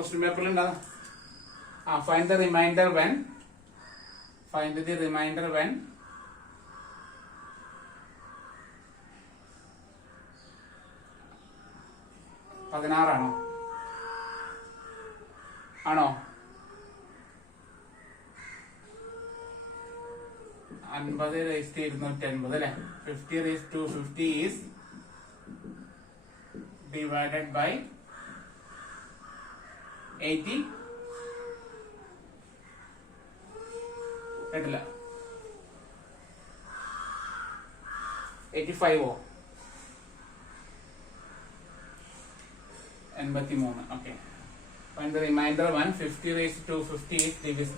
Question പേപ്പറിൽ ഉണ്ടാകും. Find the reminder when 16 ആണോ? 50/250 അല്ലെ. 50/250 is divided by 80. കേട്ടില്ല. 85 83. Okay. Find the remainder when 50/250 is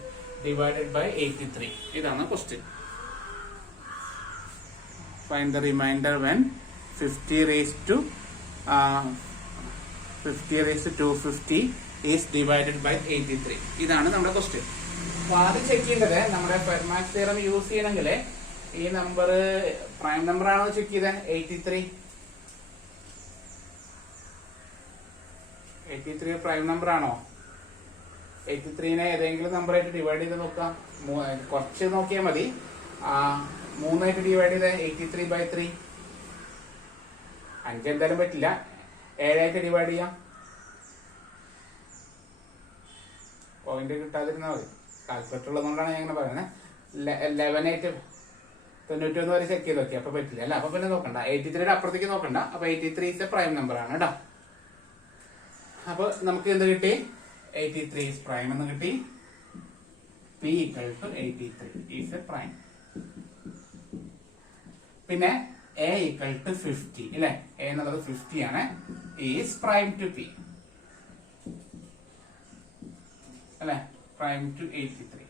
divided by 83. ഇതാണ് question. Find the remainder when 50/250 is divided by 83. ഇതാണ് നമ്മുടെ ക്വസ്റ്റ്യൻ. അപ്പൊ ആദ്യം ചെക്ക് ചെയ്യേണ്ടത് നമ്മുടെ ഫെർമാറ്റ് തിയറം യൂസ് ചെയ്യണമെങ്കിൽ ഈ നമ്പർ പ്രൈം നമ്പർ ആണോ ചെക്ക് ചെയ്തത്? 83 പ്രൈം നമ്പർ ആണോ? 83നെ ഏതെങ്കിലും നമ്പറായിട്ട് ഡിവൈഡ് ചെയ്ത് നോക്കാം. കുറച്ച് നോക്കിയാൽ മതി. 3 ഡിവൈഡ് ചെയ്ത് 83/3. 5 എന്തായാലും പറ്റില്ല. 7 ഡിവൈഡ് ചെയ്യാം. പോയിന്റ് കിട്ടാതിരുന്നാൽ മതി. കാൽക്കുലേറ്റർ ഉള്ളതുകൊണ്ടാണ് ഞാൻ ഇങ്ങനെ പറയുന്നത്. 11 91 വരെ ചെക്ക് ചെയ്ത് നോക്കി. അപ്പൊ പറ്റില്ല അല്ല. അപ്പൊ പിന്നെ നോക്കണ്ട. 83യുടെ അപ്പുറത്തേക്ക് നോക്കണ്ട. അപ്പൊ 83 is a പ്രൈം നമ്പർ ആണ് കേട്ടോ. അപ്പൊ നമുക്ക് എന്ത് കിട്ടി? 83 is prime എന്ന് കിട്ടി. P = 83 is a prime. പിന്നെ A = 50 അല്ലെ. A എന്നുള്ളത് 50 ആണ്. is prime to P അല്ലെ. prime to 83.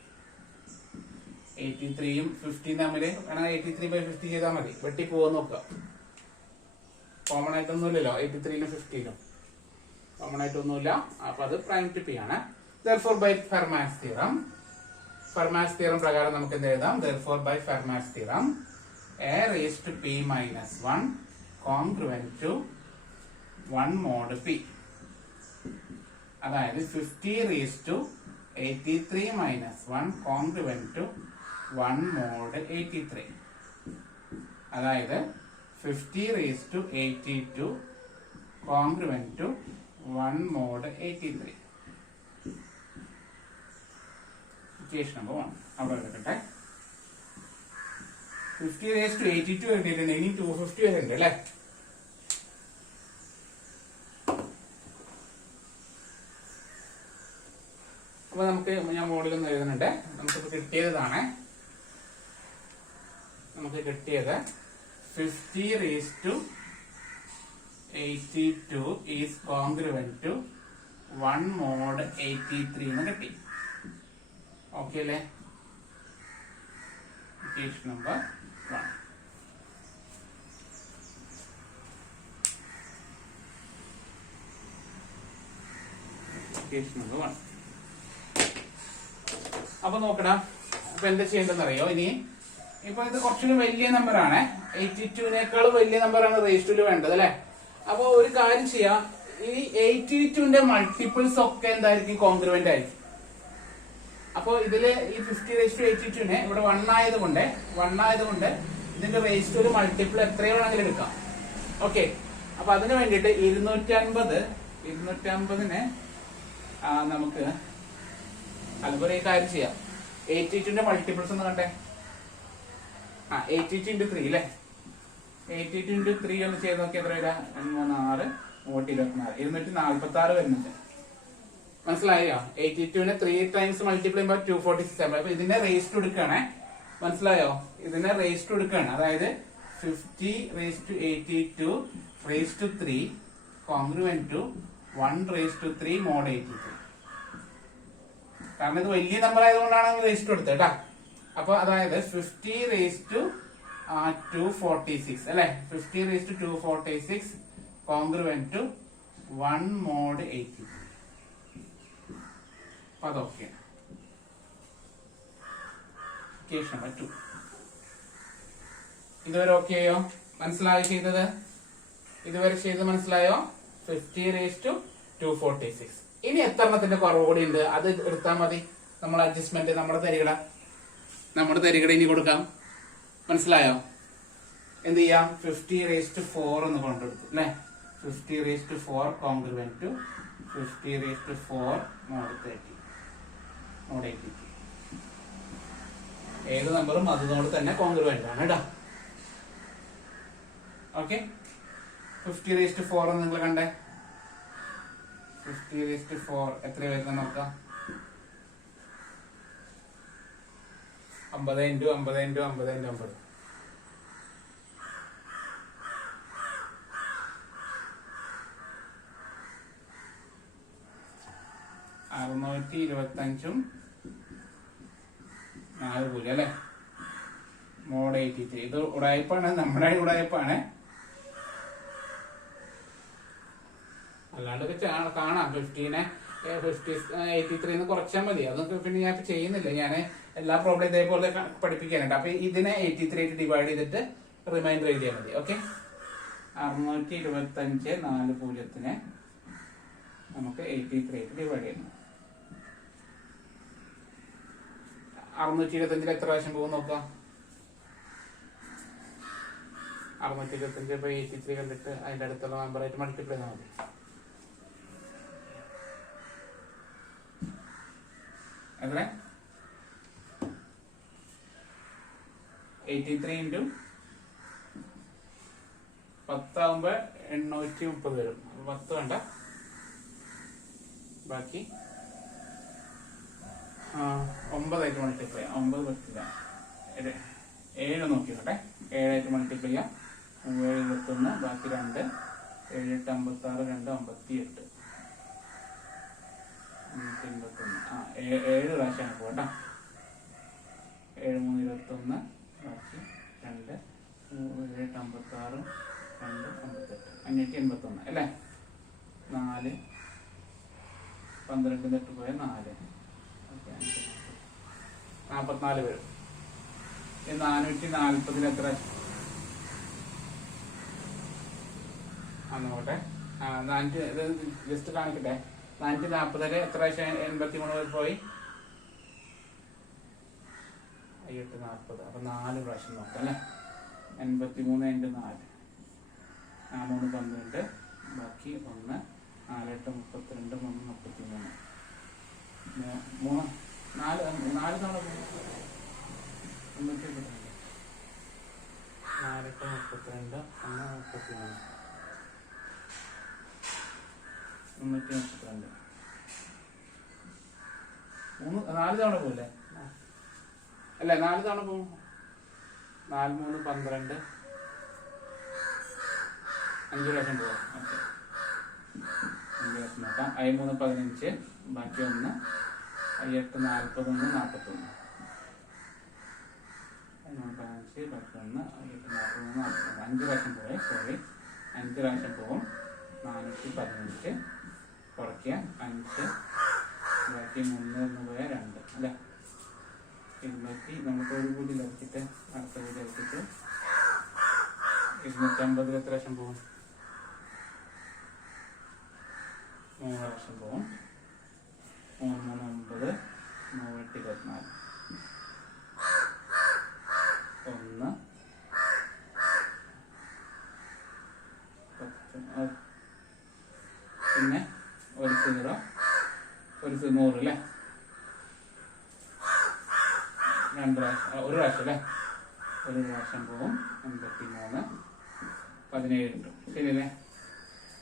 83യും 50 തമ്മിൽ 83/50 ചെയ്താൽ മതി. വെട്ടി പോവാൻ നോക്കുക. കോമൺ ആയിട്ടൊന്നുമില്ലല്ലോ 83നും 50നും. കോമൺ ആയിട്ടൊന്നുമില്ല. അപ്പൊ അത് പ്രൈം ടു പി ആണ്. therefore by Fermat's theorem പ്രകാരം നമുക്ക് എന്ത് എഴുതാം? therefore by Fermat's theorem a raised to p minus 1 congruent to 1 mod p. അതായത് 50 raised to 83 minus 1 congruent to 1 mod 83. അതായത് 50 raised to 82 congruent to 1 mod 83. Equation number 1. അവിടെ എടുക്കട്ടെ. 50 raised to 82 എഴുതിയിട്ടുണ്ട്. ഇനി 250 വരുന്നുണ്ട് അല്ലേ? അപ്പൊ നമുക്ക് ഞാൻ മോഡലൊന്നും എഴുതുന്നുണ്ട്. നമുക്കിപ്പോ കിട്ടിയതാണ്. നമുക്ക് കിട്ടിയത് 50 raised to 82 is congruent to 1 mod 83 എന്ന് കിട്ടി. ഓക്കെ അല്ലേ? Equation number 1. Equation number 1. അപ്പൊ നോക്കണം. അപ്പൊ എന്താ ചെയ്യേണ്ടതെന്ന് അറിയോ? ഇനി ഇപ്പൊ ഇത് കുറച്ചുകൂടി വലിയ നമ്പറാണ്. 82നേക്കാൾ വലിയ നമ്പറാണ് റേസ് ടു വേണ്ടത് അല്ലെ. അപ്പൊ ഒരു കാര്യം ചെയ്യാം. ഈ 82ന്റെ മൾട്ടിപ്പിൾസ് ഒക്കെ എന്തായിരിക്കും? കോൺഗ്രുവന്റ് ആയിരിക്കും. അപ്പൊ ഇതില് ഈ 50 raised to 82നെ ഇവിടെ 1 ആയതുകൊണ്ട് ഇതിന്റെ റേസ് ടു മൾട്ടിപ്പിൾ എത്രയോ വേണമെങ്കിലും എടുക്കാം. ഓക്കെ. അപ്പൊ അതിന് വേണ്ടിയിട്ട് 250നെ നമുക്ക് അതുപോലെ ഈ കാര്യം ചെയ്യാം. 82ന്റെ മൾട്ടിപ്പിൾസ് ഒന്ന് കണ്ടേ. 82 × 3 അല്ലേ. 82 × 3 ഒന്ന് ചെയ്ത് നോക്കി. എത്ര വരാ? 3 6 24 246 വരുന്നുണ്ട്. മനസ്സിലായോ? 82നെ 3 times മൾട്ടിപ്ലൈ ചെയ്യുമ്പോൾ 246. അപ്പൊ ഇതിനെ റേസ് ടു എടുക്കുകയാണേ. മനസ്സിലായോ? ഇതിനെ റേസ് ടു എടുക്കുകയാണ്. അതായത് 50 raised to 82 raised to 3 congruent to 1 raised to 3 mod 83. കാരണം ഇത് വലിയ നമ്പർ ആയതുകൊണ്ടാണ് റേസ് ടു എടുത്തത് കേട്ടാ. അപ്പൊ അതായത് 50 raised to 246 അല്ലെ. 50 raised to 246 congruent to 1 mod 83. അപ്പൊ അതൊക്കെ ഇക്വേഷൻ നമ്പർ 2. ഇതുവരെ ഓക്കെ ആയോ? മനസ്സിലായോ ചെയ്തത്? ഇതുവരെ ചെയ്ത് മനസ്സിലായോ? 50 raised to 246 ഇനി എത്ര എണ്ണത്തിന്റെ കുറവ് കൂടി ഉണ്ട് അത് എടുത്താൽ മതി. നമ്മൾ അഡ്ജസ്റ്റ്മെന്റ് നമ്മുടെ തരികട ഇനി കൊടുക്കാം. മനസ്സിലായോ? എന്ത് ചെയ്യാം? 50⁴ എന്ന് കൊണ്ടെടുത്തു അല്ലെ. 50⁴ കോൺഗ്രുവന്റ് ടു 50⁴ mod 30 mod 80. ഏത് നമ്പറും അതിനോട് തന്നെ കോൺഗ്രുവന്റ് ആണ് കേട്ടോ. ഓക്കെ, 50⁴ എന്ന് നിങ്ങൾ കണ്ടേ. 50⁴ എത്ര വരുന്ന നോക്കാം. 50 × 50 × 50 × 50. 625 4 പൂജ്യം അല്ലെ. mod 83. ഇത് ഉടായ്പാണ്, നമ്മുടെ ഉടായ്പാണ്. അല്ലാണ്ടൊക്കെ കാണാം. 83 കുറച്ചാൽ മതി. അതൊക്കെ പിന്നെ ഞാൻ ചെയ്യുന്നില്ല. ഞാൻ എല്ലാ പ്രോബ്ലം ഇതേപോലെ പഠിപ്പിക്കാനുണ്ട്. അപ്പൊ ഇതിനെ 83 ആയിട്ട് ഡിവൈഡ് ചെയ്തിട്ട് റിമൈൻഡർ എഴുതിയാൽ മതി. ഓക്കെ, 625 4 പൂജ്യത്തിനെ നമുക്ക് 83 ആയിട്ട് ഡിവൈഡ് ചെയ്യണം. 625 എത്ര പ്രാവശ്യം പോകും നോക്കാം. 625 83 കണ്ടിട്ട് അതിന്റെ അടുത്തുള്ള നമ്പറായിട്ട് മൾട്ടിപ്ലൈ ചെയ്താൽ മതി. എത്ര? 83 × 10 ആവുമ്പോ 830 വരും. 10 വേണ്ട, ബാക്കി 9 ആയിട്ട് മൾട്ടിപ്ലൈ ചെയ്യാം. 9 പറ്റില്ല, 7 നോക്കിയോട്ടെ. 7 ആയിട്ട് മൾട്ടിപ്ലൈ ചെയ്യാം. 7 21, ബാക്കി 2, 7 8 56, 2 58, 581. 7 പ്രാവശ്യമാണ് പോകട്ടോ. 7 3 21, ബാക്കി 2, 7 8 56, 2 58, 581 അല്ലേ. 4 12 തൊട്ട് പോയ 4, 44 വരും. 440 എത്ര നോക്കട്ടെ. ജസ്റ്റ് കാണിക്കട്ടെ. 440 എത്ര 83 പോയി 840. അപ്പൊ 4 പ്രാവശ്യം നോക്കാം അല്ലെ. 83 × 4, 3 12, ബാക്കി 1, 4 8 32, 3 33, 4 തവണ 4 8 32, 1 33, 332. 4 തവണ പോകില്ലേ? അല്ല, 4 തവണ പോകും. 4 3 12, 5 പ്രാവശ്യം പോവാം. ഓക്കെ, 5 പ്രാവശ്യം നോക്കാം. 3 15, ബാക്കി 1, 8 41, 41, 15, ബാക്കി 1, 8 41, 41. 5 പ്രാവശ്യം പോയി. സോറി, 5 പ്രാവശ്യം പോകും. 415 കുറയ്ക്കുക. 5, ബാക്കി 3 പോയാൽ 2 അല്ലേ. 200 നമുക്ക് ഒരു കൂടി ലഭിച്ചിട്ട് അടുത്ത കൂടി ലഭിച്ചിട്ട് 250 എത്ര പ്രാവശ്യം പോകും? 3 പ്രാവശ്യം പോകും. 3 3 9, 9 8 24, 1 10, പിന്നെ 1 0, 1 100 അല്ലേ. 2 പ്രാവശ്യം, 1 പ്രാവശ്യം അല്ലേ. 1 പ്രാവശ്യം പോകും. 83, 17 കിട്ടും. ശരിയല്ലേ?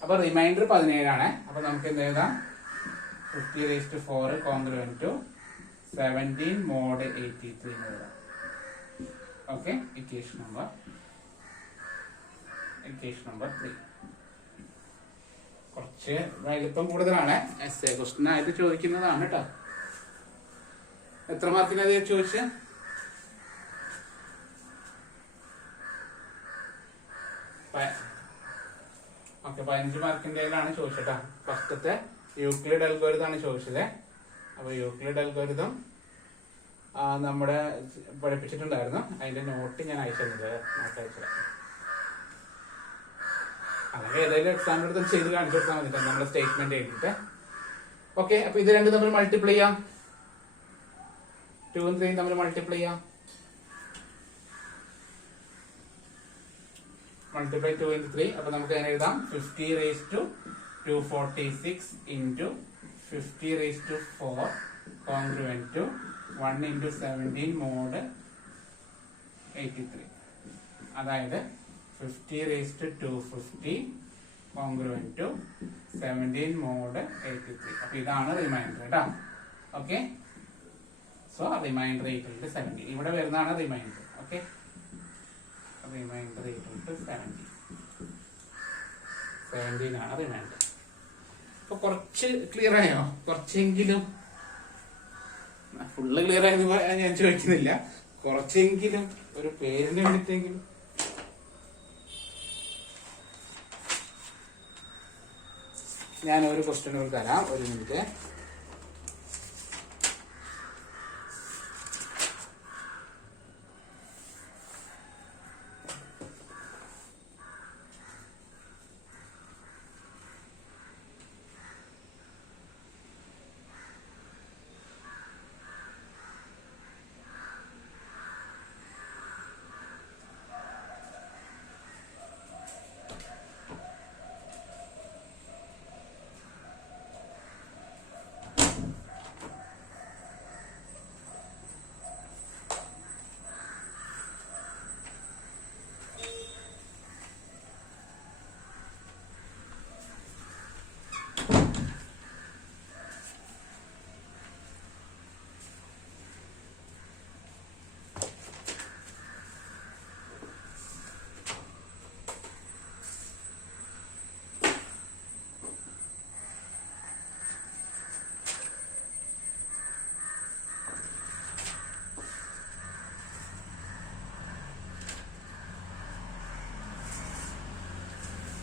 അപ്പൊ റിമൈൻഡർ 17 ആണ്. അപ്പൊ നമുക്ക് എന്ത് എഴുതാം? 50⁴ കോൺഗ്രുവന്റ് ടു 17 mod 83 എന്ന് എഴുതാം. Okay, equation number 3. കുറച്ച് വലുപ്പം കൂടുതലാണ്. എസ്എ ക്വസ്റ്റ്യൻ ആയിട്ട് ചോദിക്കുന്നതാണ് കേട്ടോ. എത്ര മാർക്കിനത് ചോദിച്ച്? ഓക്കെ, 15 മാർക്കിൻ്റെയിലാണ് ചോദിച്ചേട്ടാ. ഫസ്റ്റത്തെ യൂക്ലിഡ് അൽഗോരിതം ആണ് ചോദിച്ചത്. അപ്പൊ യൂക്ലിഡ് അൽഗോരിതം നമ്മുടെ പഠിപ്പിച്ചിട്ടുണ്ടായിരുന്നു. അതിന്റെ നോട്ട് ഞാൻ അയച്ചിരുന്നത്. നോട്ട് അയച്ചത് അല്ലെങ്കിൽ ഏതെങ്കിലും എക്സാമിൽ എടുത്ത് ചെയ്ത് കാണിച്ചു കൊടുത്താൽ മതി. നമ്മുടെ സ്റ്റേറ്റ്മെന്റ് എഴുതിയിട്ട് ഓക്കെ, അപ്പൊ ഇത് രണ്ടും തമ്മിൽ മൾട്ടിപ്ലൈ ചെയ്യാം. 2 ഉം 3 തമ്മിൽ മൾട്ടിപ്ലൈ ചെയ്യാം. Multiply 2 into 3. അപ്പൊ നമുക്ക് എങ്ങനെ എഴുതാം? 50 raised to 246 into 50 raised to 4 congruent to 1 into 17 mod 83. അതായത് 50 raised to 250 congruent to 17 mod 83. അപ്പൊ ഇതാണ് റിമൈൻഡർ കേട്ടോ. Okay, so remainder equal to 70. ഇവിടെ വരുന്നതാണ് remainder. Okay, remainder equal to 70. 17 ആണ് റിമൈൻഡർ. അപ്പൊ കുറച്ച് ക്ലിയർ ആയോ? കുറച്ചെങ്കിലും. ഫുള്ള് ക്ലിയർ ആയെന്ന് ഞാൻ ചോദിക്കുന്നില്ല, കുറച്ചെങ്കിലും ഒരു പേരിന് വേണ്ടിട്ടെങ്കിലും. ഞാൻ ഒരു ക്വസ്റ്റ്യൻ തരാം, ഒരു മിനിറ്റ്.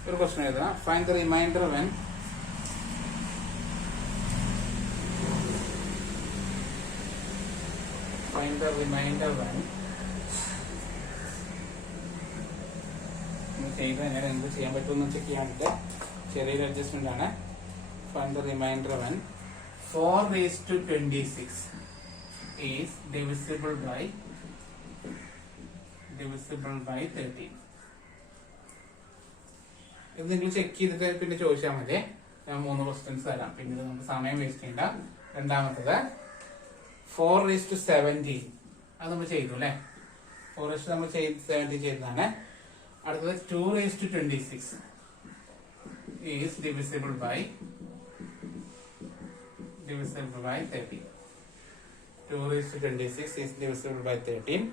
ഒരു ക്വസ്റ്റ്യൻ എഴുതാം. ഫൈൻഡ് ദ റിമൈൻഡർ വെൻ ചെയ്ത് കഴിഞ്ഞാൽ എന്ത് ചെയ്യാൻ പറ്റുമെന്ന് ചെക്ക് ചെയ്യാനായിട്ട് ചെറിയൊരു അഡ്ജസ്റ്റ്മെന്റ് ആണ്. Find the reminder when 4 raised to 26 is divisible by 13. ഇത് നിങ്ങൾ ചെക്ക് ചെയ്തിട്ട് പിന്നെ ചോദിച്ചാൽ മതി. ഞാൻ 3 ക്വസ്റ്റ്യൻസ് തരാം, പിന്നെ നമുക്ക് സമയം വേസ്റ്റ് ചെയ്യണ്ട. രണ്ടാമത്തത് 4 raised to 17, അത് നമ്മൾ ചെയ്തു അല്ലെ. 4 raised to നമ്മൾ 17 ചെയ്തതാണ്. അടുത്തത് 2 raised to 26 is divisible by 13. 2 raised to 26 is divisible by 13.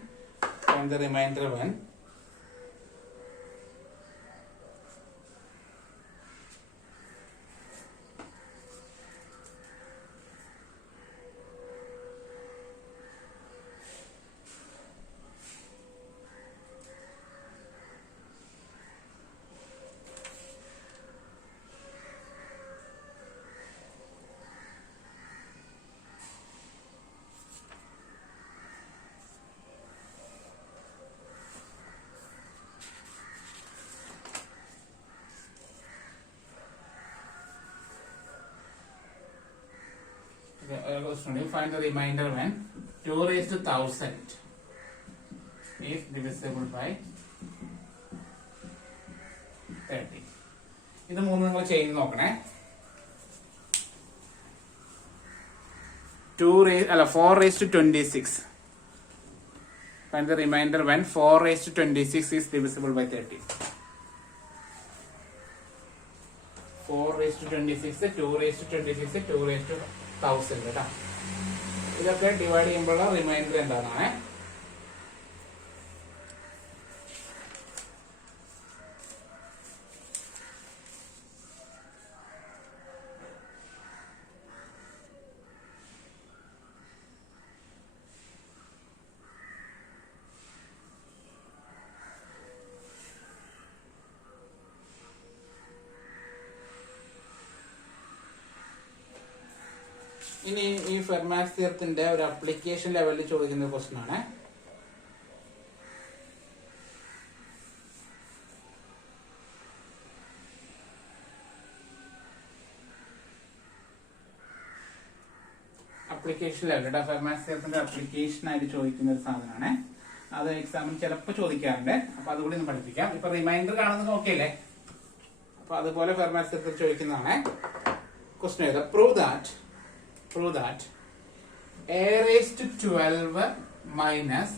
And the remainder one. Find the remainder when 2 raised to 1000 is divisible by 30. ഇത് മൂന്ന് നിങ്ങൾ ചെയ്ത് നോക്കണേ. 4 raised to 26. Find the remainder when 4 raised to 26 is divisible by 30. 4 raised to 26, 2 raised to 26, 2 raised to 1000 കേട്ടോ. ഇതൊക്കെ divide ചെയ്യുമ്പോഴുള്ള reminder എന്താണേ. ഇനി ഈ ഫെർമാസ് തിയറത്തിന്റെ ഒരു അപ്ലിക്കേഷൻ ലെവലിൽ ചോദിക്കുന്ന ക്വസ്റ്റ്യൻ ആണ്. അപ്ലിക്കേഷൻ ലെവൽ ഫെർമാസ് തിയറത്തിന്റെ അപ്ലിക്കേഷൻ ആയിട്ട് ചോദിക്കുന്ന ഒരു സാധനമാണ്. അത് എക്സാമിന് ചിലപ്പോൾ ചോദിക്കാറുണ്ട്. അപ്പൊ അതുകൂടി ഒന്ന് പഠിപ്പിക്കാം. ഇപ്പൊ റിമൈൻഡർ കാണുന്നത് ഓക്കെ അല്ലേ? അപ്പൊ അതുപോലെ ഫെർമാസ് തിയറത്തിൽ ചോദിക്കുന്നതാണ്. ക്വസ്റ്റ്യൻ എഴുതാം. Prove that a raised to 12 minus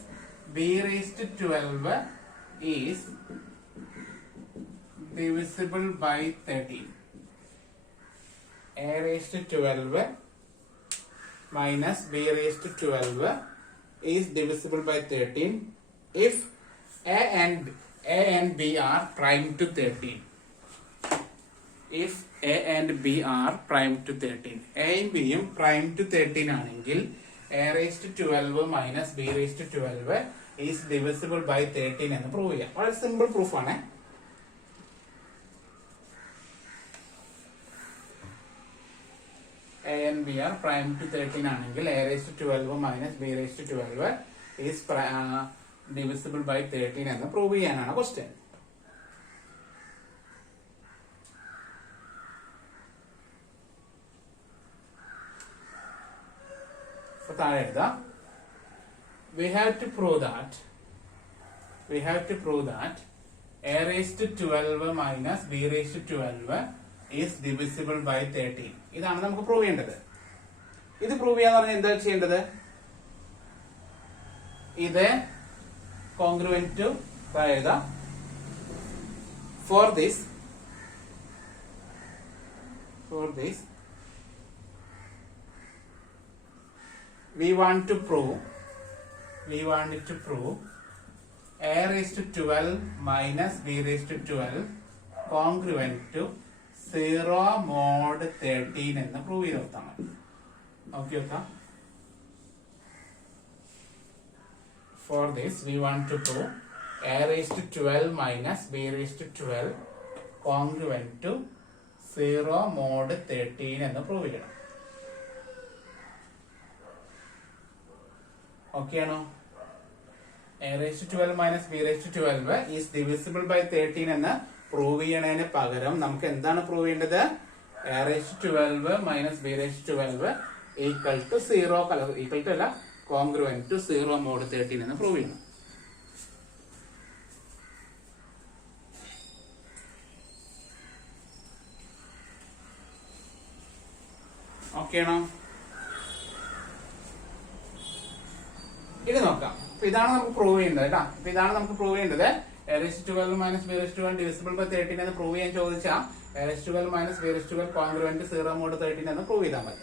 b raised to 12 is divisible by 13. A raised to 12 minus b raised to 12 is divisible by 13 if a and b are prime to 13. If a and b are prime to 13. a യും b യും prime to 13 ആണെങ്കിൽ a raised to 12 minus b raised to 12 is divisible by 13 എന്ന് prove ചെയ്യാം. വളരെ simple proof ആണ്. a and b are prime to 13 ആണെങ്കിൽ a raised to 12 minus b raised to 12 is divisible by 13 എന്ന് prove ചെയ്യാനാണ് question. താഴെ എഴുതാം. we have to prove that a raised to 12 minus b raised to 12 is divisible by 13. ഇതാണ് നമുക്ക് prove ചെയ്യേണ്ടത്. ഇത് prove ചെയ്യാന്ന് പറഞ്ഞാൽ എന്താ ചെയ്യേണ്ടത്? ഇത് കോൺഗ്രുവന്റ് ടു എഴുതാം. for this we want to prove a raised to 12 minus b raised to 12 congruent to 0 mod 13 എന്ന് പ്രൂവ് ചെയ്ത് നോക്കാം. ഓക്കെ നോക്കാം. For this we want to prove a raised to 12 minus b raised to 12 congruent to 0 mod 13 എന്ന് prove ചെയ്യണം. Okay ആണോ? a raised to 12 minus b raised to 12 is divisible by 13 എന്ന് prove ചെയ്യണതിന് പകരം നമുക്ക് എന്താണ് പ്രൂവ് ചെയ്യേണ്ടത്? a raised to 12 minus b raised to 12 equal to 0 equal to അല്ല congruent to 0 mod 13 എന്ന് പ്രൂവ് ചെയ്യണം. ഓക്കെ ആണോ? ഇത് നോക്കാം. അപ്പൊ ഇതാണ് നമുക്ക് പ്രൂവ് ചെയ്യേണ്ടത് കേട്ടോ. അപ്പൊ ഇതാണ് നമുക്ക് പ്രൂവ് ചെയ്യേണ്ടത്. a raised to 12 minus b raised to 12 divisible by 13 എന്ന് പ്രൂവ് ചെയ്യാൻ ചോദിച്ചാൽ a raised to 12 minus b raised to 12 congruent to 0 mod 13 എന്ന് പ്രൂവ് ചെയ്താൽ മതി.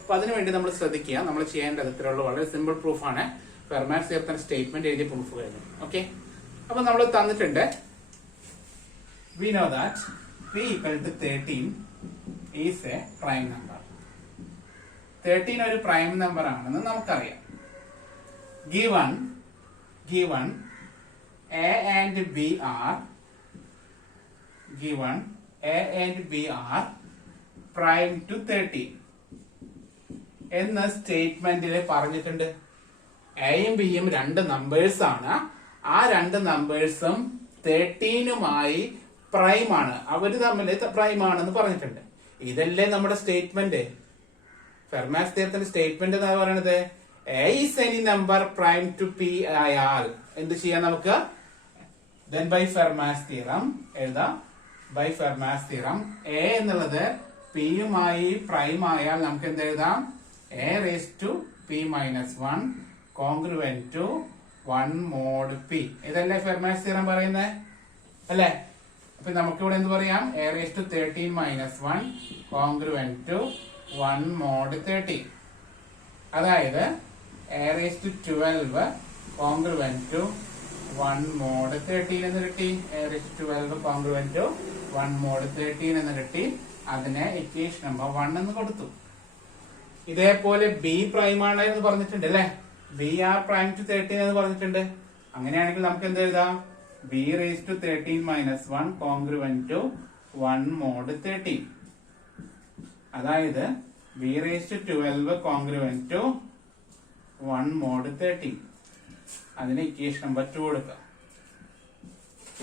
അപ്പൊ അതിനുവേണ്ടി നമ്മൾ ശ്രദ്ധിക്കുക. നമ്മൾ ചെയ്യേണ്ടത് ഇത്രയുള്ള വളരെ സിമ്പിൾ പ്രൂഫാണ്. ഫെർമാസ് തിയറത്തിന്റെ സ്റ്റേറ്റ്മെന്റ് എഴുതിയ പ്രൂഫ് കഴിഞ്ഞു. ഓക്കെ. അപ്പൊ നമ്മൾ തന്നിട്ടുണ്ട് we know that p equal to 13 is a prime number. 13 ഒരു പ്രൈം നമ്പർ ആണെന്ന് നമുക്കറിയാം. given a and b are prime to 13 എന്ന സ്റ്റേറ്റ്മെന്റിൽ പറഞ്ഞിട്ടുണ്ട്. എയും ബിയും രണ്ട് നമ്പേഴ്സ് ആണ്. ആ രണ്ട് നമ്പേഴ്സും 13മായി പ്രൈം ആണ്. അവര് തമ്മിൽ പ്രൈം ആണെന്ന് പറഞ്ഞിട്ടുണ്ട്. ഇതല്ലേ നമ്മുടെ സ്റ്റേറ്റ്മെന്റ്. ഫെർമാസ് തിയറത്തിന്റെ സ്റ്റേറ്റ്മെന്റ് എന്നാ പറയണത് a is any number prime to p ആയാൽ എന്ത് ചെയ്യാം നമുക്ക്? then by Fermat's theorem എഴുതാം. by Fermat's theorem a എന്നുള്ളത് p യുമായി പ്രൈം ആയാൽ നമുക്ക് എന്ത് എഴുതാം? a raised to p minus 1 congruent to 1 mod p. ഇതല്ലേ ഫെർമാസ് തിയറം പറയുന്നത് അല്ലേ? അപ്പൊ നമുക്ക് ഇവിടെ എന്ത് പറയാം? a raised to 13 minus 1 congruent to 1 mod 13. അതായത് a raised to 12 congruent to 1 mod 13 എന്ന് കിട്ടി. a raised to 12 congruent to 1 mod 13 എന്ന് കിട്ടി. അതിനെ ഇക്വേഷൻ നമ്പർ 1 എന്ന് കൊടുത്തു. ഇതേപോലെ b പ്രൈം ആണ് എന്ന് പറഞ്ഞിട്ടുണ്ട് അല്ലെ? b ആർ പ്രൈം ടു 13 എന്ന് പറഞ്ഞിട്ടുണ്ട്. അങ്ങനെയാണെങ്കിൽ നമുക്ക് എന്ത് എഴുതാം? b raised to 13 minus 1 congruent to 1 mod 13. അതായത് b raised to 12 congruent to 1 mod 13. അതിന് ഇക്വേഷൻ നമ്പർ 2 കൊടുക്കാം.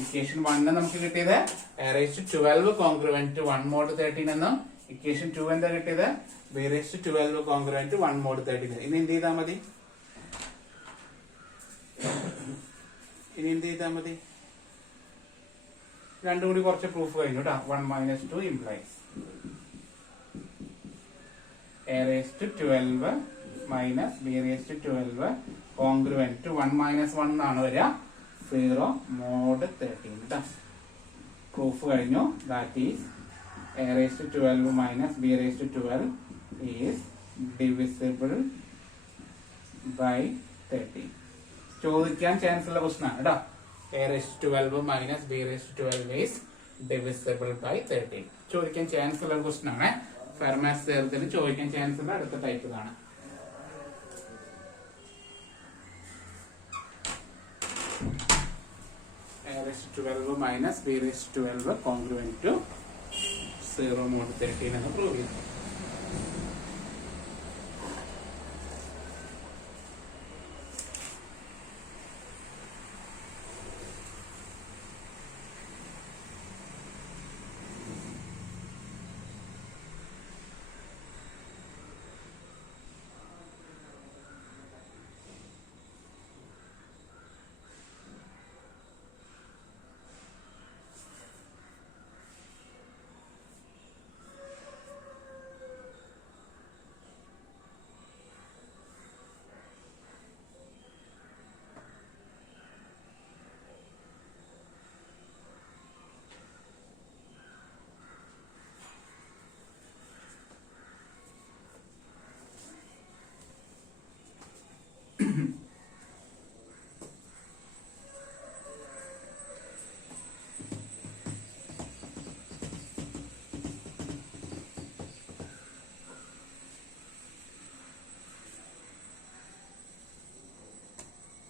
ഇക്വേഷൻ 1 നമുക്ക് കിട്ടിയത് a⁻12 കോൺഗ്രുവന്റ് ടു 1 mod 13 എന്നും ഇക്വേഷൻ 2 എന്താ കിട്ടിയത് b⁻12 കോൺഗ്രുവന്റ് ടു 1 mod 13. ഇനി എന്ത് ചെയ്താൽ മതി രണ്ടും കൂടി കുറച്ച് പ്രൂഫ് കഴിഞ്ഞു കേട്ടോ. 1 - 2 implies a⁻12 minus b⁻12 congruent to 1 - 1 ആണ് വരിക 0 mod 13 കേട്ടോ. പ്രൂഫ് കഴിഞ്ഞു. That is a⁻12 minus b⁻12 is divisible by 13. ചോദിക്കാൻ ചാൻസ് ഉള്ള ക്വസ്റ്റൻ ആണ് കേട്ടോ. a⁻12 minus b⁻12 is divisible by 13 ചോദിക്കാൻ ചാൻസ് ഉള്ള ക്വസ്റ്റൻ ആണ്. ഫെർമാസ് തിയറത്തിൽ ചോദിക്കാൻ ചാൻസ് ഉള്ള അടുത്ത ടൈപ്പ് ഇതാണ്. a⁻12 minus b⁻12 congruent to 0 mod 13 എന്ന് പ്രൂവ് ചെയ്തു.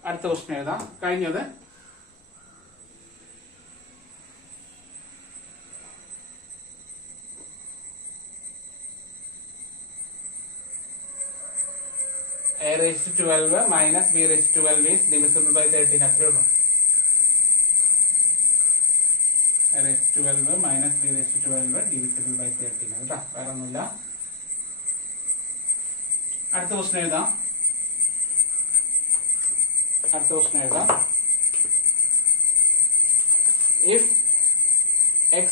അടുത്ത ക്വസ്റ്റൻ എഴുതാം. കഴിഞ്ഞത് a⁻12 minus b⁻12 is divisible by 13 അത്രേ ഉള്ളൂ. a⁻12 minus b⁻12 divisible by 13 കേട്ടോ, വേറെ ഒന്നുമില്ല. അടുത്ത ക്വസ്റ്റൻ എഴുതാം. If x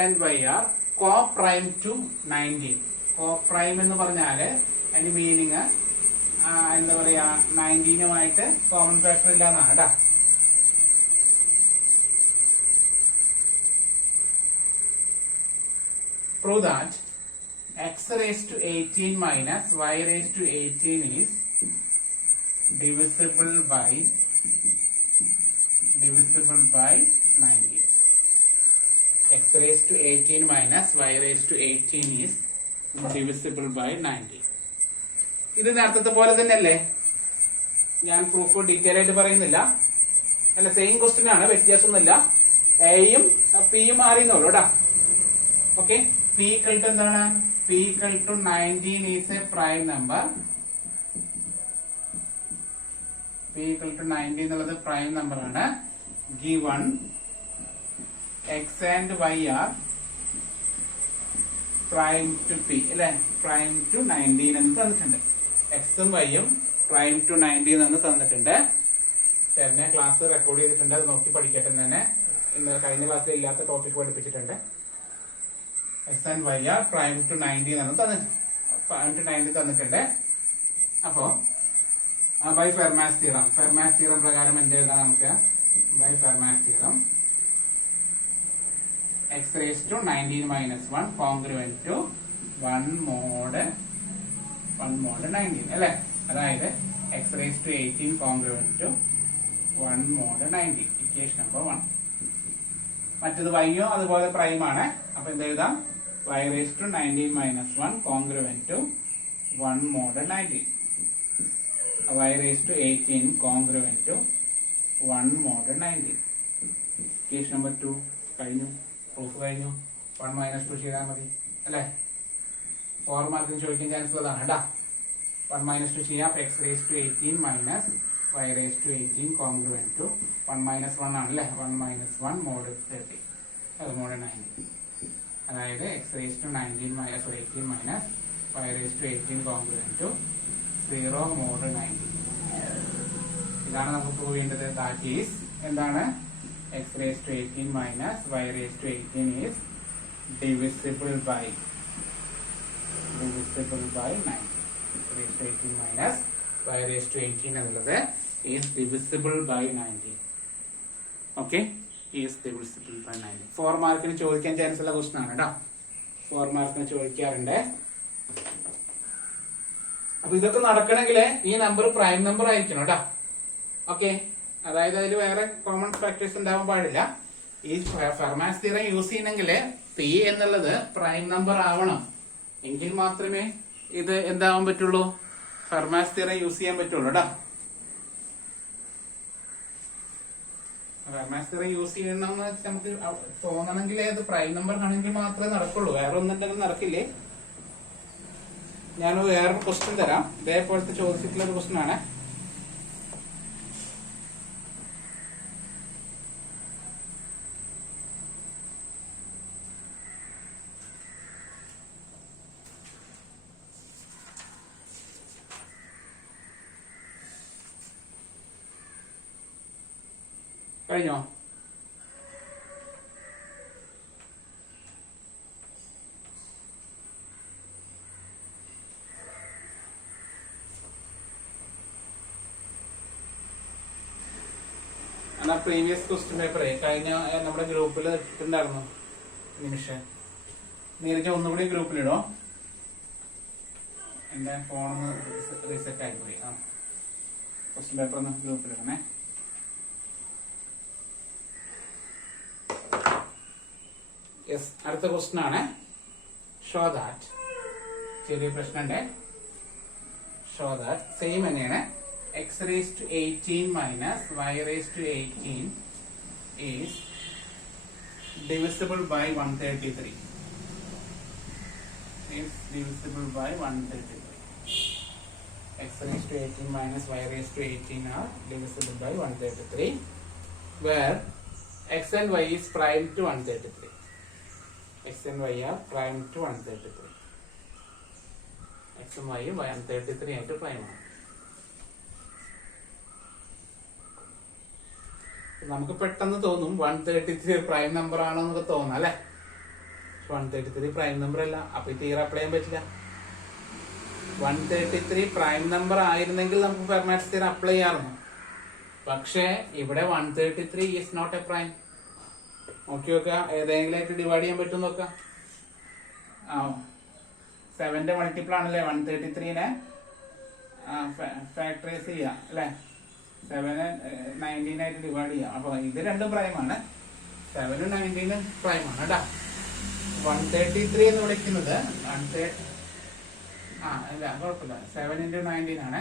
and y are co-prime to 19. co-prime എന്ന് പറഞ്ഞാല് അതിന്റെ മീനിങ് എന്താ പറയാ 19ഉമായിട്ട് കോമൺ ഫാക്ടർ ഇല്ലാന്നാണ് കേട്ടാ. Prove that x⁻18 minus y⁻18 is divisible by 19. x⁻18 minus y⁻18 is divisible by 19. ഇത് നേരത്തെ പോലെ തന്നെയല്ലേ, ഞാൻ പ്രൂഫ് ഡീറ്റെയിൽ ആയിട്ട് പറയുന്നില്ല. അല്ല, സെയിം ക്വസ്റ്റ്യൻ ആണ്, വ്യത്യാസമൊന്നുമില്ല. എയും പിയും മാറിയെന്നുള്ളൂ കേട്ടാ. ഓക്കെ, പി ഈക്വൽ ടു എന്താണ്? P equal to 19 is a prime number. P equal to 19 എന്നുള്ളത് പ്രൈം നമ്പർ ആണ്. Given x and y are prime to p അല്ലെ, പ്രൈം ടു 19 എന്ന് തന്നിട്ടുണ്ട്. എക്സും വൈയും പ്രൈം ടു 19 എന്ന് തന്നിട്ടുണ്ട്. ചേട്ടനെ ക്ലാസ് റെക്കോർഡ് ചെയ്തിട്ടുണ്ട്, അത് നോക്കി പഠിക്കട്ടെ. തന്നെ ഇന്നലെ കഴിഞ്ഞ ക്ലാസ്സിൽ ഇല്ലാത്ത ടോപ്പിക് പഠിപ്പിച്ചിട്ടുണ്ട്. X and y are prime to 19 എന്ന് തന്നിട്ടുണ്ട്. അപ്പോ ബൈ ഫെർമാസ് തിയറം പ്രകാരം എന്ത് എഴുതാം നമുക്ക്? By Fermat's theorem x⁻19 - 1 congruent to 1 mod 19 അല്ലെ. അതായത് x⁻18 congruent to 1 mod 19, equation number 1. മറ്റത് വൈയോ അതുപോലെ പ്രൈം ആണ്. അപ്പൊ എന്ത് എഴുതാം? y⁻19 - 1 congruent to 1 mod 19. y⁻18 congruent to 1 mod 19. Equation number 2 കഴിഞ്ഞു, പ്രൂഫ് കഴിഞ്ഞു. 1 - 2 ചെയ്താൽ മതി അല്ലെ. 4 മാർക്കിന് ചോദിക്കാൻ ചാൻസ് ഉള്ളതാണ് കേട്ടാ. 1 - 2 ചെയ്യാം. x⁻18 - y raised to 18 congruent to 1 minus 1 ആണല്ലേ, 1 minus 1 mod 30 അത് mod 90. അതായത് x raised to 18 minus y raised to 18 congruent to 0 mod 90. ഇതാണ് നമുക്ക് പ്രൂവ് ചെയ്യേണ്ടത്. ദാറ്റ് ഈസ് എന്താണ്, x raised to 18 minus y raised to 18 is divisible by 90. x raised to 18 minus y raised to 18 എന്നുള്ളത് is divisible by 90. Okay, is divisible by 90. 4 മാർക്കിന് ചോദിക്കാൻ chance ഉള്ള question ആണ് കേട്ടോ. 4 മാർക്കിന് ചോദിക്കാറുണ്ട്. അപ്പൊ ഇതൊക്കെ നടക്കണമെങ്കിൽ ഈ നമ്പർ പ്രൈം നമ്പർ ആയിരിക്കണം കേട്ടോ. ഓക്കെ, അതായത് അതിൽ വേറെ കോമൺ ഫാക്ടേഴ്സ് ഉണ്ടാവാൻ പാടില്ല. ഈ ഫെർമാസ് തിയറം യൂസ് ചെയ്യണമെങ്കിൽ പി എന്നുള്ളത് പ്രൈം നമ്പർ ആവണം, എങ്കിൽ മാത്രമേ ഇത് എന്താവാൻ പറ്റുള്ളൂ, ഫെർമാസ് തിയറം യൂസ് ചെയ്യാൻ പറ്റുള്ളൂ കേട്ടോ. ഫെർമാസ് തിയറം യൂസ് ചെയ്യണമെന്ന് വെച്ചാൽ നമുക്ക് തോന്നണമെങ്കിൽ അത് പ്രൈം നമ്പർ ആണെങ്കിൽ മാത്രമേ നടക്കുള്ളൂ, വേറെ ഒന്നുണ്ടെങ്കിൽ നടക്കില്ലേ. ഞാൻ വേറൊരു ക്വസ്റ്റ്യൻ തരാം, ഇതേപോലത്തെ ചോദിച്ചിട്ടുള്ള ഒരു ക്വസ്റ്റ്യൻ ആണ്. കഴിഞ്ഞോ? എന്നാ പ്രീവിയസ് ക്വസ്റ്റ്യൻ പേപ്പറേ കഴിഞ്ഞ നമ്മുടെ ഗ്രൂപ്പിൽ ഇട്ടിട്ടുണ്ടായിരുന്നു. നിമിഷം നീരജ ഒന്നുകൂടി ഗ്രൂപ്പിലിടോ, എന്റെ ഫോണൊന്ന് റീസെറ്റ് ആയിപ്പോയി. ആ ക്വസ്റ്റ്യൻ പേപ്പർ ഒന്ന് ഗ്രൂപ്പിലിടണേ. യെസ്, അടുത്ത ക്വസ്റ്റ്യൻ ആണ്. ഷോ ദാറ്റ്, ചെറിയ പ്രശ്നമുണ്ട്. ഷോ ദാറ്റ് സെയിം തന്നെയാണ്. x raised to 18 minus y raised to 18 is divisible by 133. Is divisible by 133. x raised to 18 minus y raised to 18 are divisible by 133, where x and y is prime to 133. x and y are prime to 133. x and y 133 ആയിട്ട് prime ആണ്. നമുക്ക് പെട്ടെന്ന് തോന്നും 133 prime number ആണോ എന്നൊക്കെ തോന്നാം അല്ലെ. 133 prime number അല്ല, അപ്പൊ ഈ തിയറി അപ്ലൈ ചെയ്യാൻ പറ്റില്ല. 133 പ്രൈം നമ്പർ ആയിരുന്നെങ്കിൽ നമുക്ക് ഫെർമാറ്റ് തിയറി അപ്ലൈ ചെയ്യാറുണ്ട്. പക്ഷേ ഇവിടെ 133 ഈസ് നോട്ട് എ പ്രൈം. നോക്കി നോക്കുക, ഏതെങ്കിലും ആയിട്ട് ഡിവൈഡ് ചെയ്യാൻ പറ്റും നോക്കാം. 7ന്റെ മൾട്ടിപ്പിൾ ആണല്ലേ 133നെ ഫാക്ടറൈസ് ചെയ്യാം അല്ലെ. 7 19 ആയിട്ട് ഡിവൈഡ് ചെയ്യാം. അപ്പൊ ഇത് രണ്ടും പ്രൈമാണ്. 7 19 പ്രൈമാണ് കേട്ടോ. 133 എന്ന് വിളിക്കുന്നത് ഇല്ല കുഴപ്പമില്ല, 7 into 19 ആണ്.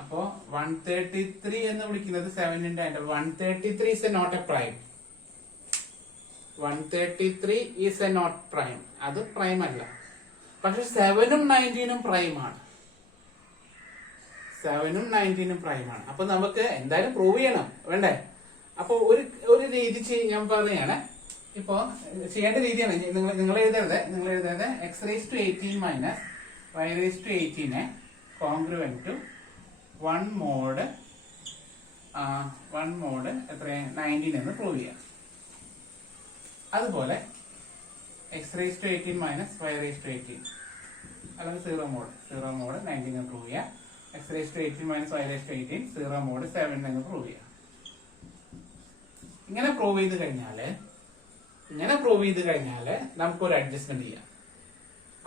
അപ്പോ 133 എന്ന് വിളിക്കുന്നത് 7 into 19. 133 is not a prime. 133 is a not prime. അത് പ്രൈം അല്ല. പക്ഷെ 7ഉം 19ഉം പ്രൈമാണ്. 7ഉം 19ഉം പ്രൈമാണ്. അപ്പൊ നമുക്ക് എന്തായാലും പ്രൂവ് ചെയ്യണം വേണ്ടേ. അപ്പൊ ഒരു രീതി ഞാൻ പറയുകയാണ്. ഇപ്പൊ ചെയ്യേണ്ട രീതിയാണ് നിങ്ങൾ എഴുതരുത്. x raised to 18 minus y raised to 18 congruent to 1 mod എത്ര 19 എന്ന് പ്രൂവ് ചെയ്യാം. അതുപോലെ x raised to 18 minus y raised to 18 അല്ലെങ്കിൽ 0 mod 19 എന്ന് പ്രൂവ് ചെയ്യാം. x raised to 18 minus y raised to 18 0 mod 7 എന്ന് പ്രൂവ് ചെയ്യാം. ഇങ്ങനെ പ്രൂവ് ചെയ്ത് കഴിഞ്ഞാല് നമുക്കൊരു അഡ്ജസ്റ്റ്മെന്റ് ചെയ്യാം.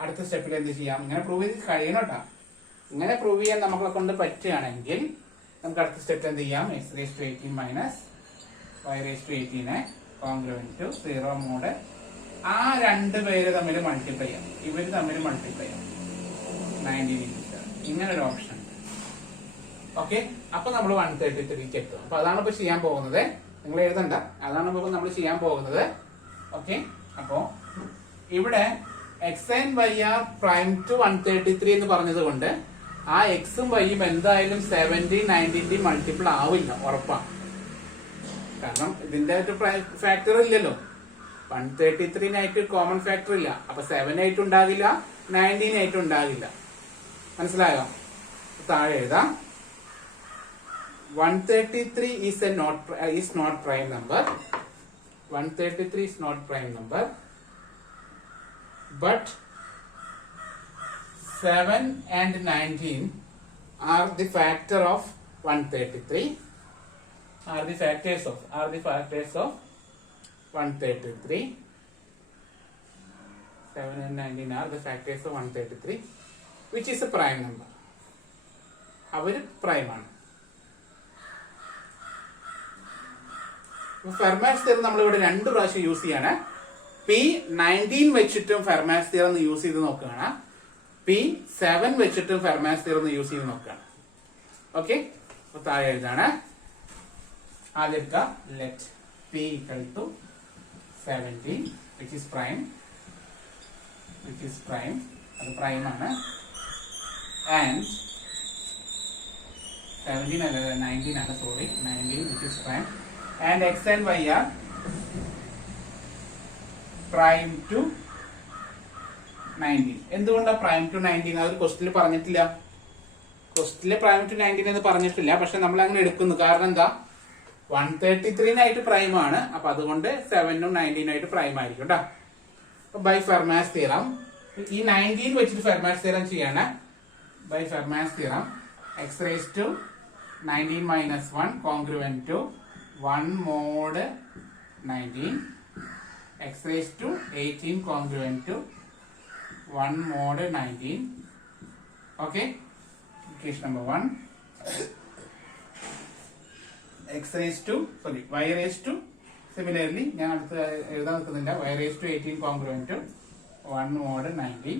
അടുത്ത സ്റ്റെപ്പിൽ എന്ത് ചെയ്യാം, ഇങ്ങനെ പ്രൂവ് ചെയ്ത് കഴിയണം കേട്ടോ. ഇങ്ങനെ പ്രൂവ് ചെയ്യാൻ നമ്മളെ കൊണ്ട് പറ്റുകയാണെങ്കിൽ നമുക്ക് അടുത്ത സ്റ്റെപ്പ് എന്ത് ചെയ്യാം, x raised to 18 minus y raised to 18 congruent to 0 mod ആ രണ്ട് പേര് തമ്മിൽ മൾട്ടിപ്ലൈ ചെയ്യാം. ഇവര് തമ്മിൽ മൾട്ടിപ്ലൈ ചെയ്യാം 19 ഇങ്ങനെ ഒരു ഓപ്ഷൻ. ഓക്കെ, അപ്പൊ നമ്മൾ 133 എത്തും. അപ്പൊ അതാണ് ഇപ്പൊ ചെയ്യാൻ പോകുന്നത്. നിങ്ങൾ എഴുതണ്ട, അതാണ് ഇപ്പൊ നമ്മൾ ചെയ്യാൻ പോകുന്നത്. ഓക്കെ, അപ്പോ ഇവിടെ x and y are prime to 133 എന്ന് പറഞ്ഞത് കൊണ്ട് ആ എക്സും വൈയും എന്തായാലും 70, 90 മൾട്ടിപ്പിൾ ആവില്ല, ഉറപ്പാണ്. കാരണം ഇതിന്റെ ഫാക്ടർ ഇല്ലല്ലോ. 133 കോമൺ ഫാക്ടർ ഇല്ല. അപ്പൊ 7 ആയിട്ട് ഉണ്ടാകില്ല, 19 ആയിട്ട് ഉണ്ടാകില്ല. മനസ്സിലായോ? താഴെ എഴുതാം. 133 is not prime number. 133 is not prime number. But 7 and 19 are the factor of 133. Are the factors of 133. 7 and 19 are the factors of 133, which is a prime number. അവര് പ്രൈം ആണ്. ഫെർമാസ് തിയറം നമ്മളിവിടെ 2 പ്രാവശ്യം യൂസ് ചെയ്യാണ്. P19 വെച്ചിട്ടും ഫെർമാസ് theorem use ചെയ്ത് നോക്കുകയാണ്. P7 വെച്ചിട്ടും ഫെർമാസ് theorem use ചെയ്ത് നോക്കുകയാണ്. ഓക്കെ, അപ്പൊ താഴെ എഴുതാണ്. ആദ്യം let P equal to 17 which is prime. അത് പ്രൈം ആണ്. ആൻഡ് 17 അല്ല 19 ആണ്, sorry, 19 which is prime. And x and y are prime to 19. എന്തുകൊണ്ടാണ് prime to 19? അത് ക്വസ്റ്റ്യനിൽ പറഞ്ഞിട്ടില്ല. ക്വസ്റ്റ്യനിൽ prime to 19 എന്ന് പറഞ്ഞിട്ടില്ല. പക്ഷെ നമ്മൾ അങ്ങനെ എടുക്കുന്നു. കാരണം എന്താ, 133 പ്രൈം ആണ്. അപ്പൊ അതുകൊണ്ട് 7 ഉം 19 ആയിട്ട് പ്രൈം ആയിരിക്കും കേട്ടോ. ബൈ ഫെർമാസ് തിയറം ഈ 19 വെച്ചിട്ട് ഫെർമാസ് തിയറം ചെയ്യാണ്. By Fermat's theorem x raised to 19 minus 1 congruent to 1 mod 19, x raised to 18 congruent to 1 mod 19. Okay, equation number 1. Y raised to, similarly ഞാൻ അടുത്ത് എഴുതാൻ നിൽക്കുന്നില്ല, y raised to 18 congruent to 1 mod 19.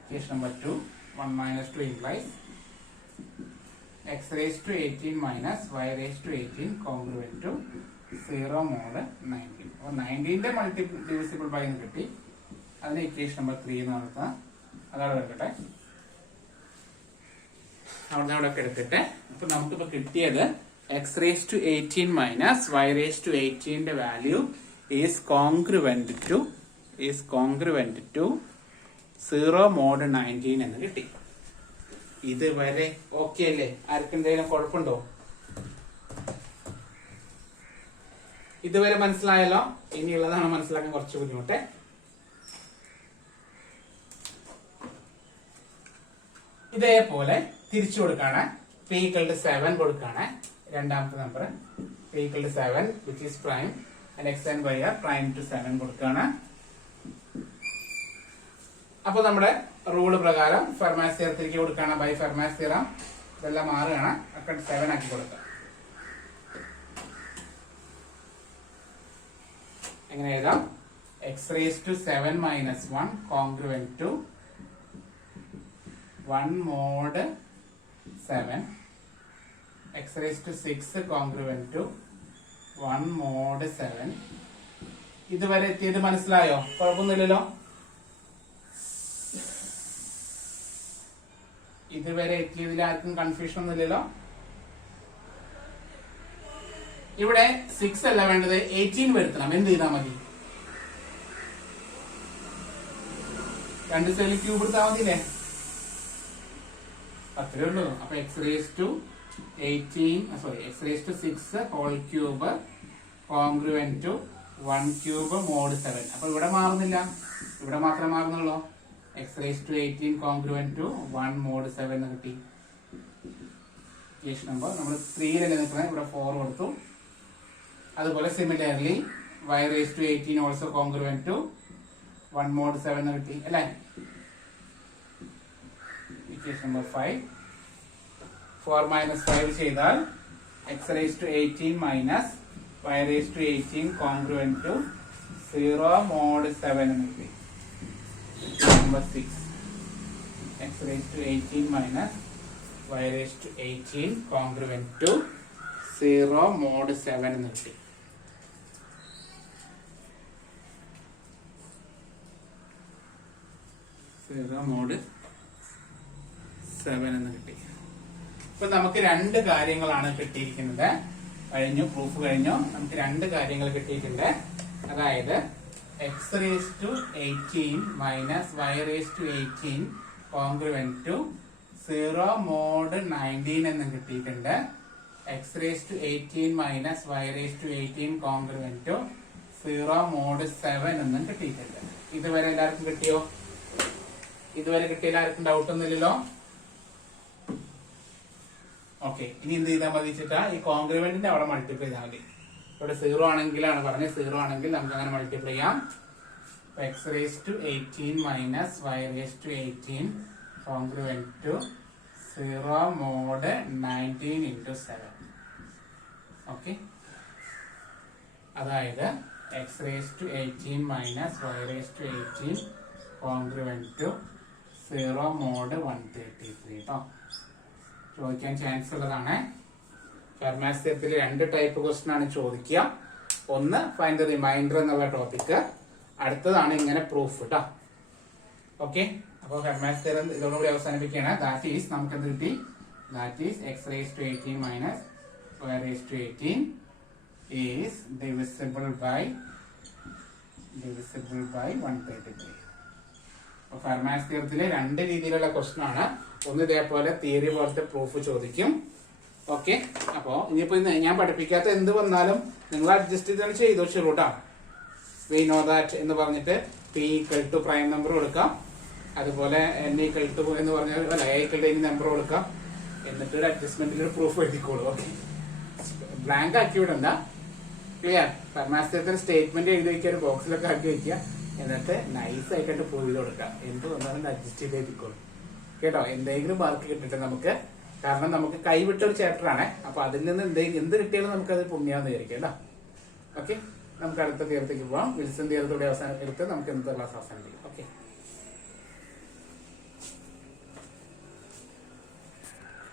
Equation number 2. 1 minus 2 implies x raised to 18 minus y raised to 18 congruent to 0 mod 19. അപ്പോൾ 19ന്റെ multiple divisible by എന്ന് കിട്ടി. അതിന് equation number 3 എന്ന് നടത്താം. അതവിടെ എടുക്കട്ടെ, അവിടെ എടുക്കട്ടെ. അപ്പൊ നമുക്കിപ്പോ കിട്ടിയത് x raised to 18 minus y raised to 18ന്റെ value is congruent to 0 mod 19 എന്ന് കിട്ടി. ഇതുവരെ ഓക്കെ അല്ലേ? ആർക്കെന്തെങ്കിലും കുഴപ്പമുണ്ടോ? ഇതുവരെ മനസ്സിലായല്ലോ? ഇനിയുള്ളതാണ് മനസ്സിലാക്കാൻ കുറച്ച് ബുദ്ധിമുട്ട്. ഇതേപോലെ തിരിച്ചു കൊടുക്കാണ്. P equal to 7 കൊടുക്കാണ്. രണ്ടാമത്തെ number P equal to 7 which is prime and x and y are prime to 7 കൊടുക്കാണ്. അപ്പൊ നമ്മുടെ റൂള് പ്രകാരം ഫെർമാസ് തിയറത്തിലേക്ക് കൊടുക്കുകയാണ്. ബൈ ഫെർമാസ് തിയറം ഇതെല്ലാം മാറുകയാണ്. ഒക്കെ 7 ആക്കി കൊടുക്കുക. എങ്ങനെ എഴുതാം? x raised to 7 minus 1 congruent to 1 mod 7, x raised to 6 congruent to 1 mod 7. ഇതുവരെ എത്തിയത് മനസ്സിലായോ? കുഴപ്പമൊന്നുമില്ലല്ലോ? ഇതുവരെ എത്തിയതിൽ ആർക്കും കൺഫ്യൂഷൻ ഒന്നുമില്ലല്ലോ? ഇവിടെ 6 അല്ല വേണ്ടത്, 18 വരുത്തണം. എന്ത് ചെയ്താൽ മതി? 2 സൈഡിൽ ക്യൂബ് എടുത്താൽ മതിയില്ലേ? അത്രേ ഉള്ളൂ. അപ്പൊ x raised to 6 whole cube congruent to 1 cube mod 7. അപ്പൊ ഇവിടെ മാറുന്നില്ല, ഇവിടെ മാത്രമേ മാറുന്നുള്ളൂ. x raised to 18 congruent to 1 mod 7 എന്ന് കിട്ടി. ഇക്വേഷൻ നമ്പർ നമ്മൾ 3 നിൽക്കുന്നത്, ഇവിടെ 4 കൊടുത്തു. അതുപോലെ similarly y raised to 18 also congruent to 1 mod 7 എന്ന് കിട്ടി അല്ലേ? Equation number 5. 4 minus 5 ചെയ്താൽ x raised to 18 minus y raised to 18 congruent to 0 mod 7 എന്ന് കിട്ടി. Number 6. X raised to 18 minus y raised to 18 congruent to 0 mod 7 എന്ന് കിട്ടി. mod 7 എന്ന് കിട്ടി. ഇപ്പൊ നമുക്ക് രണ്ട് കാര്യങ്ങളാണ് കിട്ടിയിരിക്കുന്നത്. കഴിഞ്ഞു, പ്രൂഫ് കഴിഞ്ഞു. നമുക്ക് രണ്ട് കാര്യങ്ങൾ കിട്ടിയിട്ടുണ്ട്. അതായത് x⁻18 minus y⁻18 congruent to 0 mod 19 എന്നും കിട്ടിയിട്ടുണ്ട്. x⁻18 minus y⁻18 congruent to 0 mod 7 എന്നും കിട്ടിയിട്ടുണ്ട്. ഇതുവരെ എല്ലാവർക്കും കിട്ടിയോ? ഇതുവരെ കിട്ടിയില്ല? ആർക്കും ഡൗട്ട് ഒന്നുമില്ലല്ലോ? ഓക്കെ, ഇനി എന്ത് ചെയ്താൽ മതി വെച്ചിട്ടാ ഈ കോൺഗ്രുവന്റിന്റെ അവിടെ മൾട്ടിപ്ലൈ ചെയ്താൽ മതി. ഇവിടെ 0 ആണെങ്കിലാണ് പറഞ്ഞത്. 0 ആണെങ്കിൽ നമുക്ക് അങ്ങനെ മൾട്ടിപ്ലൈ ചെയ്യാം. x⁻18 minus y⁻18 congruent to 0 mod 19 into 7. Okay, അതായത് x⁻18 minus y⁻18 congruent to 0 mod 133 കേട്ടോ. ചോദിക്കാൻ ചാൻസ് ഉള്ളതാണ്. ഫെർമാസ് തിയറത്തിൽ രണ്ട് ടൈപ്പ് ക്വസ്റ്റ്യൻ ആണ് ചോദിക്കുക. ഒന്ന് ഫൈൻഡ് ദ റിമൈൻഡർ എന്നുള്ള ടോപ്പിക്, അടുത്തതാണ് ഇങ്ങനെ പ്രൂഫ് കേട്ടോ. ഓക്കെ, അപ്പോൾ ഫെർമാസ് തിയറം ഇതോടുകൂടി അവസാനിപ്പിക്കുകയാണ്. ദാറ്റ് ഈസ് നമുക്ക് എന്ത് കിട്ടി? That is x⁻18 minus y⁻18 is divisible by 133. അപ്പോൾ ഫെർമാസ് തിയറത്തിലെ രണ്ട് രീതിയിലുള്ള ക്വസ്റ്റ്യൻ ആണ്. ഒന്ന് ഇതേപോലെ തിയറി പോലത്തെ പ്രൂഫ് ചോദിക്കും. ഓക്കെ, അപ്പോ ഇനിയിപ്പോ ഞാൻ പഠിപ്പിക്കാത്ത എന്ത് വന്നാലും നിങ്ങൾ അഡ്ജസ്റ്റ് ചെയ്താണ് ചെയ്തോ കേട്ടോ. വി നോ ദാറ്റ് എന്ന് പറഞ്ഞിട്ട് p = പ്രൈം നമ്പർ കൊടുക്കാം. അതുപോലെ n = എന്ന് പറഞ്ഞാൽ അല്ല a = നമ്പർ കൊടുക്കാം. എന്നിട്ട് ഒരു അഡ്ജസ്റ്റ്മെന്റിൽ ഒരു പ്രൂഫ് എഴുതിക്കോളൂ. ഓക്കെ, ബ്ലാങ്ക് ആക്കി വിടണ്ട. ക്ലിയർ? ഫെർമാസ് തിയറത്തിൽ സ്റ്റേറ്റ്മെന്റ് എഴുതി വയ്ക്കുക, ഒരു ബോക്സിലൊക്കെ ആക്കി വയ്ക്കുക. എന്നിട്ട് നൈസ് ആയിട്ട് പ്രൂവ് ചെയ്ത് കൊടുക്കാം. എന്ത് വന്നാലും അഡ്ജസ്റ്റ് ചെയ്ത് എഴുതിക്കോളൂ കേട്ടോ. എന്തെങ്കിലും മാർക്ക് കിട്ടിട്ട് നമുക്ക്, കാരണം നമുക്ക് കൈവിട്ട ഒരു ചാപ്റ്റർ ആണ്. അപ്പൊ അതിൽ നിന്ന് എന്ത് കിട്ടിയാലും നമുക്ക് അത് പുണ്യാന്ന് വിചാരിക്കാം കേട്ടോ. ഓക്കെ, നമുക്ക് അടുത്ത തിയറത്തേക്ക് പോവാം. വിൽസൺ തിയറത്തോടെ അവസാനം എടുത്ത് നമുക്ക് ഇന്നത്തെ ക്ലാസ് അവസാനിപ്പിക്കാം. ഓക്കെ.